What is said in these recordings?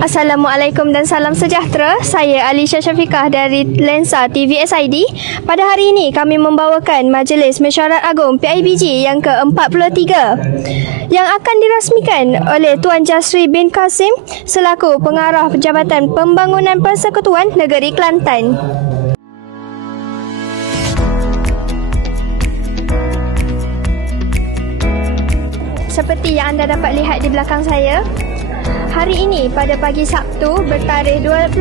Assalamualaikum dan salam sejahtera. Saya Alisha Syafiqah dari Lensa TV SID. Pada hari ini kami membawakan Majlis Mesyuarat Agung PIBG yang ke-43 yang akan dirasmikan oleh Tuan Jasri bin Kasim selaku Pengarah Jabatan Pembangunan Persekutuan Negeri Kelantan. Seperti yang anda dapat lihat di belakang saya, hari ini pada pagi Sabtu bertarikh 28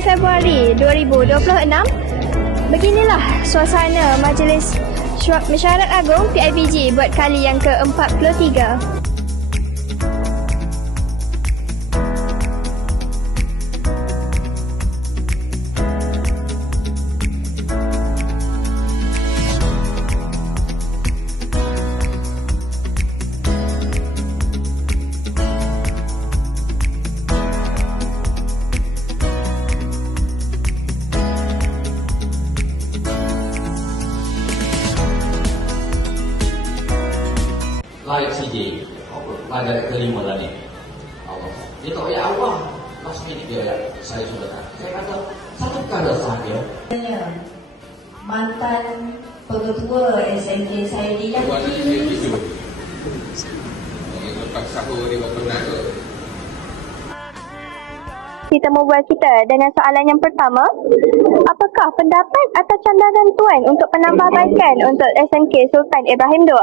Februari 2026, beginilah suasana Majlis Mesyuarat Agung PIBG buat kali yang ke-43. Like CJ, pelajaran kelima lah ni. Allah. Dia tak payah awal. Last minute dia ayat. Saya sudah tak. Saya kata, satu kali sahaja. Mantan pengetua SMK saya diyakini. Lepas sahur dia pernah ke? Kita membuat kita dengan soalan yang pertama. Apakah pendapat atau cadangan Tuan untuk penambahbaikan untuk SMK Sultan Ibrahim II?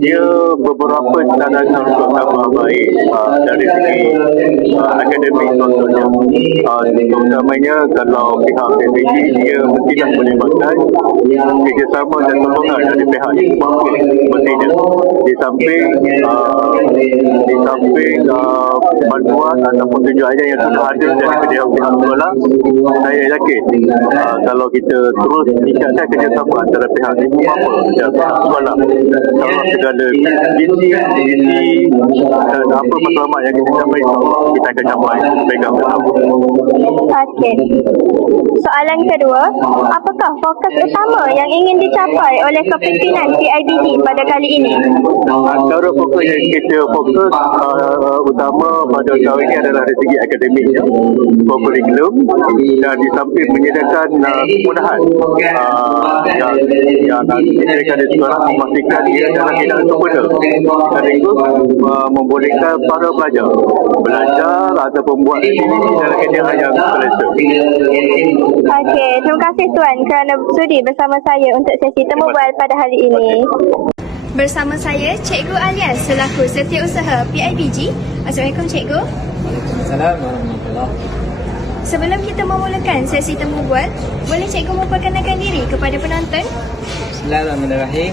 Dia beberapa cadangan untuk tambah baik dari segi akademik contohnya. Terutamanya kalau pihak PBG dia tidak melibatkan kerjasama dan sokongan dari pihak semestinya. Di samping bantuan ataupun tunjuk ajar yang sudah ada dari pihak sekolah, saya yakin kalau kita terus meningkatkan kerjasama antara pihak ibu bapa dan pihak sekolah, kalau segala visi dan apa matlamat yang kita capai, kita akan capai pegang bersama. Okey. Soalan kedua, apakah fokus utama yang ingin dicapai oleh kepimpinan PIBG pada kali ini? Antara fokus yang kita fokus utama pada tahun ini adalah dari segi akademiknya, kurikulum, dan di samping menyediakan kemudahan yang disediakan di sekolah, memastikan ia adalah tidak sempurna sekaligus membolehkan para pelajar belajar ataupun buat aktiviti dalam keadaan yang selesa. Okey, terima kasih Tuan kerana sudi bersama saya untuk sesi temu bual pada hari ini. Bersama saya Cikgu Alias selaku Setiausaha PIBG. Assalamualaikum Cikgu. Waalaikumsalam warahmatullahi. Sebelum kita memulakan sesi temu bual, boleh Cikgu memperkenalkan diri kepada penonton? Bismillahirrahmanirrahim.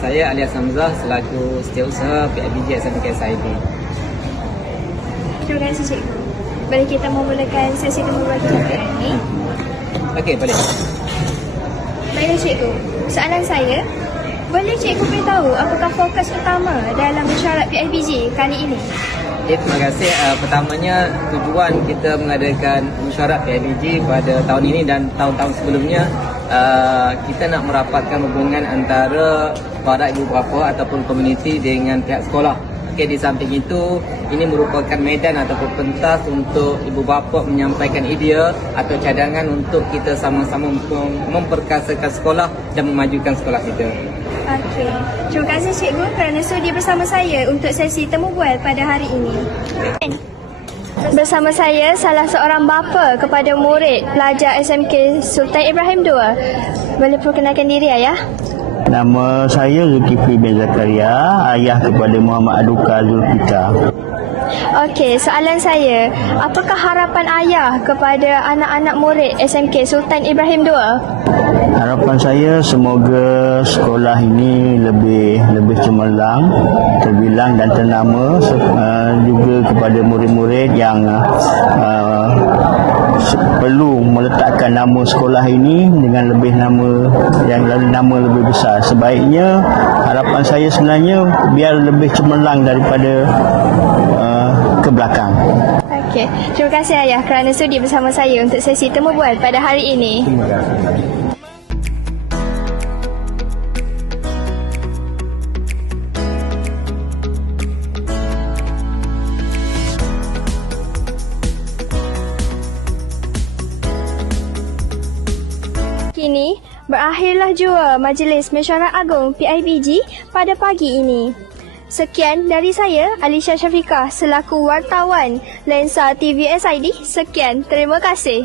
Saya Alias Hamzah selaku Setiausaha PIBG SMK SID. Terima kasih Cikgu. Boleh kita memulakan sesi temu bual kita hari ini? Okey, boleh. Baiklah Cikgu, soalan saya, boleh Cikgu beritahu apakah fokus utama dalam mesyuarat PIBG kali ini? Terima kasih. Pertamanya, tujuan kita mengadakan mesyuarat PIBG pada tahun ini dan tahun-tahun sebelumnya, kita nak merapatkan hubungan antara para ibu bapa ataupun komuniti dengan pihak sekolah. Okey, di samping itu, ini merupakan medan ataupun pentas untuk ibu bapa menyampaikan idea atau cadangan untuk kita sama-sama memperkasakan sekolah dan memajukan sekolah kita. Okey. Terima kasih Cikgu kerana sudi bersama saya untuk sesi temu bual pada hari ini. Bersama saya salah seorang bapa kepada murid pelajar SMK Sultan Ibrahim II. Boleh perkenalkan diri ayah? Nama saya Zulkifli bin Zakaria, ayah kepada Muhammad Aduka Zulfikar. Okey, soalan saya, apakah harapan ayah kepada anak-anak murid SMK Sultan Ibrahim II? Harapan saya semoga sekolah ini lebih cemerlang, terbilang dan ternama, juga kepada murid-murid yang perlu meletakkan nama sekolah ini dengan lebih nama lebih besar. Sebaiknya harapan saya sebenarnya biar lebih cemerlang daripada ke belakang. Okey, terima kasih ayah kerana sudi bersama saya untuk sesi temu bual pada hari ini. Terima kasih. Kini, berakhirlah jua Majlis Mesyuarat Agung PIBG pada pagi ini. Sekian dari saya, Alisha Syafiqah selaku wartawan Lensa TVSID. Sekian, terima kasih.